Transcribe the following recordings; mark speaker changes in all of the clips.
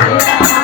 Speaker 1: Thank you.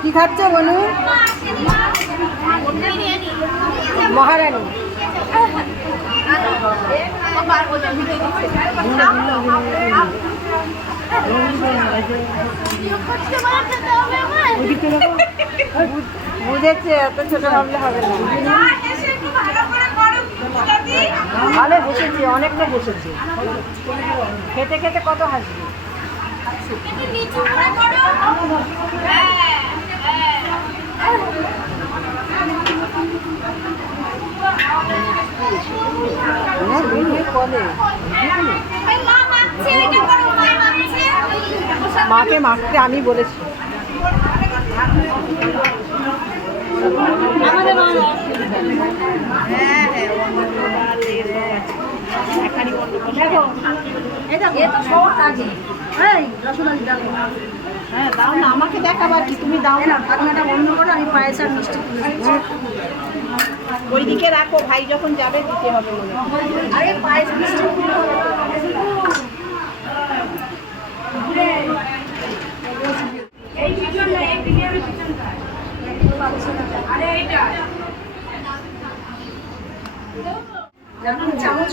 Speaker 1: কি খাচ্ছ বলু? মহারানী। বুঝেছে এত ছোট ভাবলে হবে না। ভালো বসেছি অনেকটা বসেছি। খেতে খেতে কত হাসবে? হ্যাঁ মাকে মাখতে আমি বলেছি। হ্যাঁ দাও না আমাকে দেখাবার কি তুমি দাও না
Speaker 2: ঢাকনাটা বন্ধ করো আমি পায়েস আর মিষ্টি
Speaker 1: ওইদিকে রাখো ভাই যখন যাবে দিতে হবে হয়।
Speaker 2: আরে পায়েস মিষ্টি চামচ করো চামচ চামচ